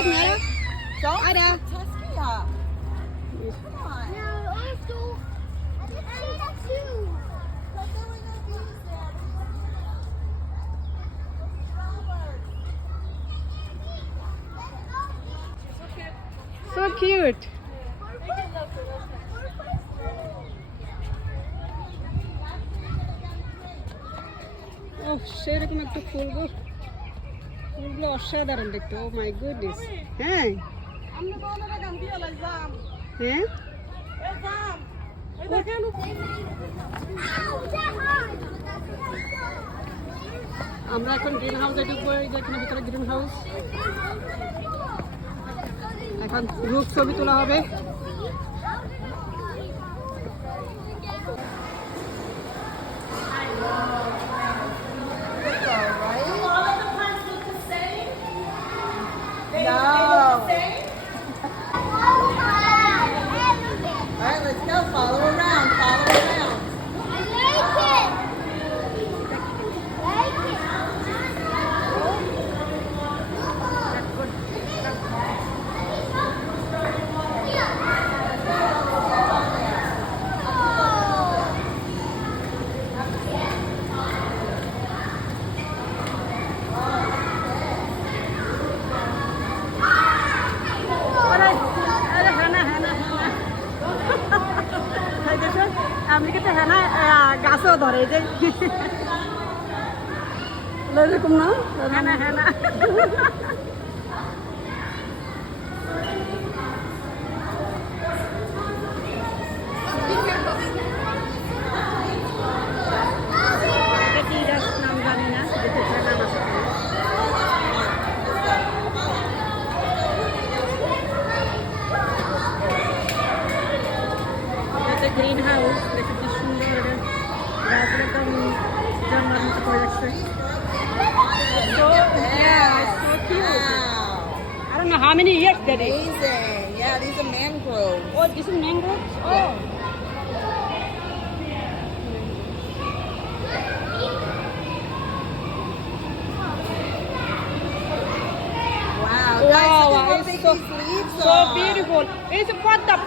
kijk naar. Zo? Ada. Taskia. Come on. No, also, I didn't see that too. But there were no bees there. So cute. ও সেরকম একটা ফুলগুলো ফুলগুলো অসাধারণ দেখতে। ও my goodness. হ্যাঁ আমরা তো ওনারা গান দিয়ে লাগলাম। হ্যাঁ এই গান। এই দেখেন। আমরা এখন গ্রিন হাউসে ঢুকবো। এই দেখেন ভিতরে গ্রিন হাউস। এখন গ্রুপ ছবি তোলা হবে। No. All right, let's go. Follow around. Follow around. I like it. Like it. আমেরিকাতে হ্যাঁ না গাছও ধরে এই যে এরকম না হ্যাঁ না হ্যাঁ না নাম জানি না গ্রিন হাউস দেখে কি সুন্দর গাছের একদম জন্মার মতো করে রাখছে। So cute. I don't know how many years that is. Amazing. Yeah, these are mangroves. Oh, this is mangroves? Oh. Wow. Wow, Guys, look at how it's big so, these leaves so are. beautiful. It's a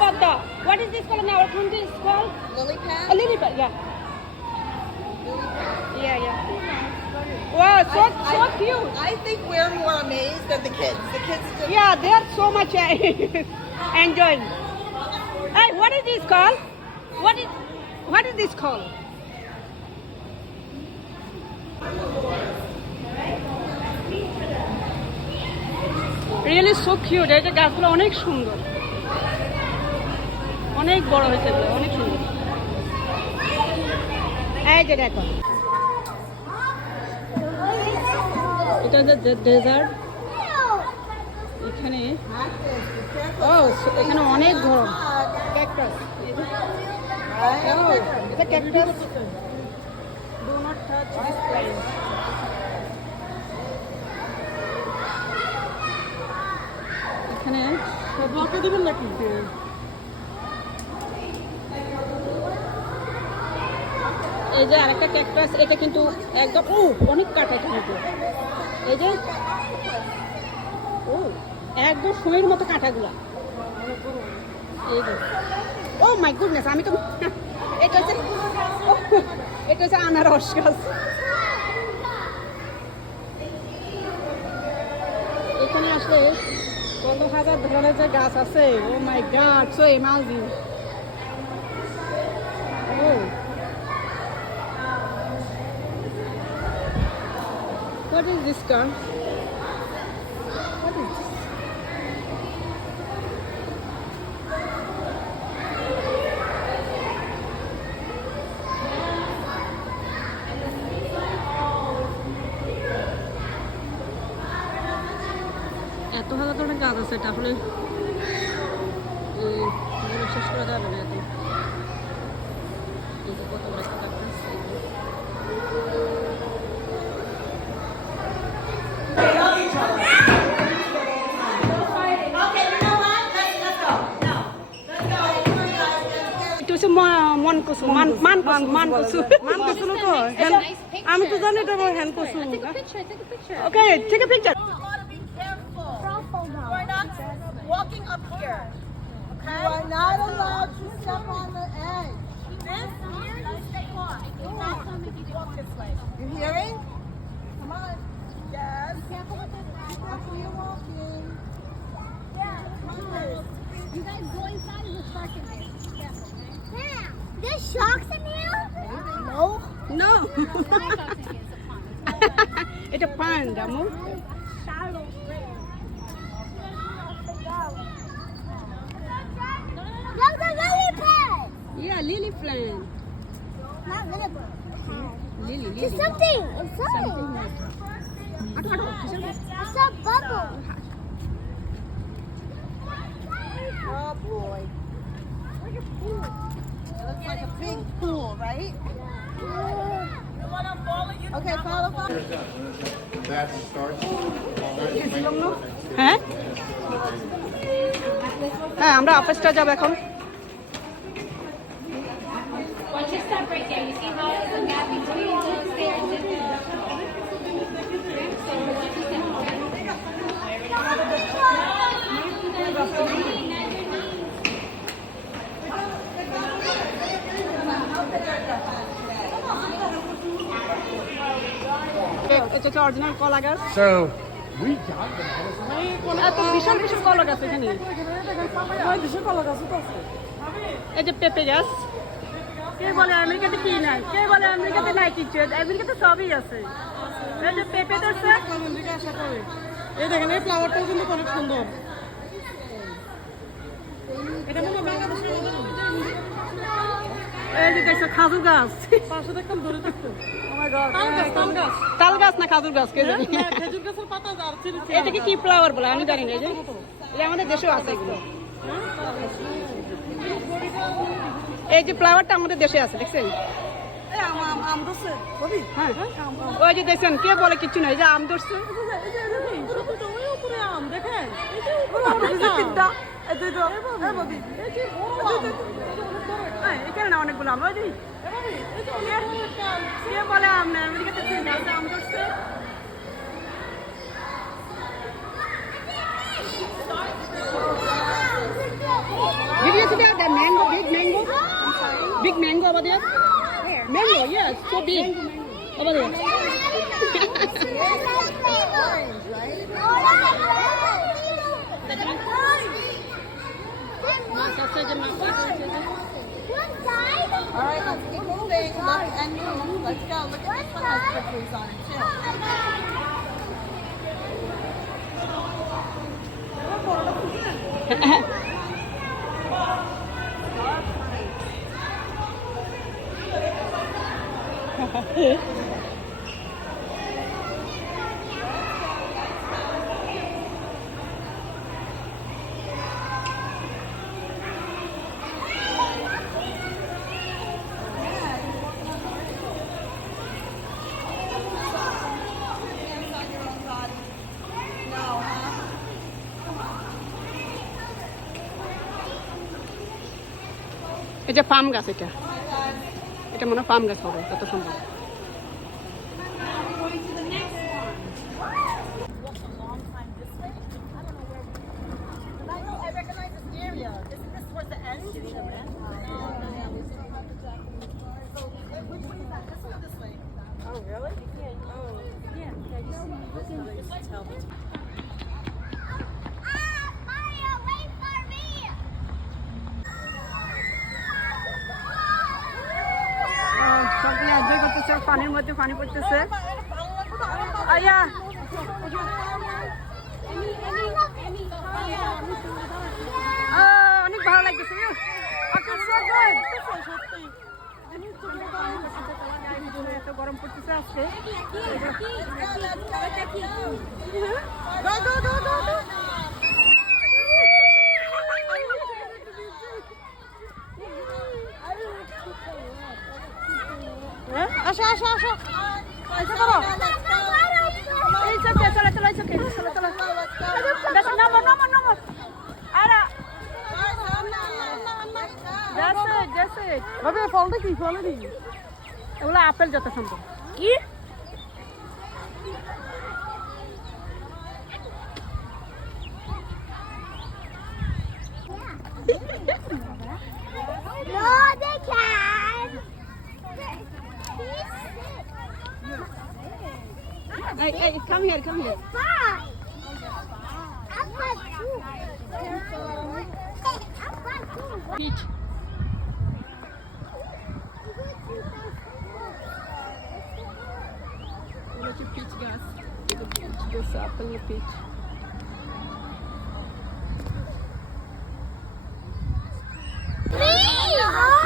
padda. What is this called now? What is this called? Lily pad? A lily pad, yeah. Lily pad. Yeah. Wow, so I- cute. I think we're more amazed than the kids. The kids just Yeah, they are so much enjoying. Hey, what is this called? What is this called? Really so cute. এই যে গাছগুলো অনেক সুন্দর, অনেক বড় হয়েছে, অনেক সুন্দর। এই যে দেখো, এটা যে ডেজার্ট। এখানে এখানে অনেক গরম। ক্যাকটাস, এটা cactus. Do not touch this plant. এখানে সবকে দিবেন নাকি? এই যে আরেকটা ক্যাকটাস, এটা কিন্তু একদম অনেক কাটা কিন্তু। এই যে একদম সুইয়ের মতো কাঁটাগুলা। এই যে ও মাই গুডনেস, আমি তো এটা হচ্ছে আনারস গাছ। এখানে আসলে কত হাজার ধরনের যে গাছ আছে। Oh my god, so amazing. What is this car? What is this? এত হাজার ধরনের গাছ আছে, এটা আসলে শেষ করা যাবে না। এখন এই যে কত বড় একটা গাছ। মন কসু মান কসু তো আমি তো জানি এটা হ্যান্ড কসু। Okay, take a picture. be careful. walking up here. Okay? You are not allowed to step on the edge. This here, you stay on. Walk this way. You hearing? Come on. Yes. Careful you're walking. You guys go inside and the shark in there. Careful, okay? Yeah. There's sharks in here? No. No. It's a pond. It's a pond, Amu. Shallow. Look, the lily pad. Yeah, lily plant. Not lily pad. Lily. It's something. It's something. It's a bubble. Oh boy. It looks like a big pool, right? Okay, follow. That starts. হ্যাঁ হ্যাঁ আমরা অফিসটা যাব এখন Once you stop right there, you see how there's a gap between those stairs and the... So once you step এটা হচ্ছে অরিজিনাল কলা গাছ So we got them. এত বিশাল বিশাল কলা গাছ এখানে এই যে পেঁপে গাছ কে বলে আমেরিকাতে কি নাই কে বলে আমেরিকাতে নাই কিছু আমেরিকাতে সবই আছে এই যে পেঁপে ধরছে এই দেখেন এই ফ্লাওয়ারটাও কিন্তু অনেক সুন্দর এটা মনে হয় বাংলাদেশের এই যে দেখছো খাজুর গাছ পাশে দেখলাম ধরে দেখতো তাল গাছ না খাজুর গাছ কে জানি খেজুর গাছের পাতা আর এটাকে কি ফ্লাওয়ার বলে আমি জানি না এই যে এটা আমাদের দেশেও আছে এগুলো এই যে ফ্লাওয়ারটা আমাদের দেশে আছে দেখছেন হ্যাঁ ওই যে দেখছেন কে বলে কিছু নাই যে আম ধরছে এখানে না অনেকগুলো আম ওই কে বলে আম না আমেরিকাতে আম ধরছে Did you see that mango, big mango over there? Mango, yes, so big. Over there. All right, let's keep moving. Look and move. Let's go. Look at this one has prickles on it too. এটা পাম গাছ এটা মনে হয় পাম গাছ হবে কত সম্ভব সবাই এনজয় করতেছে পানির মধ্যে পানি পড়তেছে আয়া অনেক ভালো লাগতেছে এত গরম পড়তেছে আজকে আসো আসো আসো আসো করো এই চলে চলে চলে চলে চলে চলে দেখো নামো নামো নামো আরে জেসে ভাবে ফলটা কি ফলে দি এগুলো আপেল যত সম্ভব কি Hey, come here, come here. Five. I've got two. I've got two. Peach. Look at peach, guys. The peach, this apple, the peach.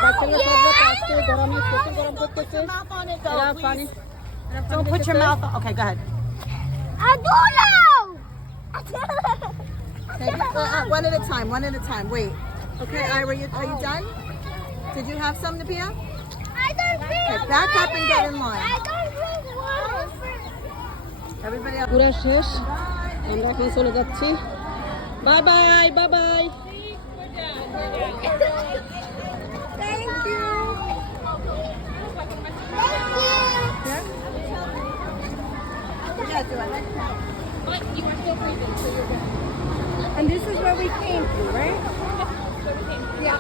বাচ্চারা সব আসছে গরমে প্রচুর গরম করতেছে Mouth on it, এরা though, পানি please. Don't put your mouth on. Okay, go ahead. Adulo! Okay, one at a time, one at a time. Wait. Okay, Ira, are you done? Did you have some, Napia? I don't feel Okay, back up and get in line. I don't feel water. Everybody else. ঘোরা শেষ আমরা এখন চলে যাচ্ছি bye bye bye bye Thank you. Yeah, do it next time. But you were still breathing, so you're good. And this is where we came through, right? So we came. Yeah.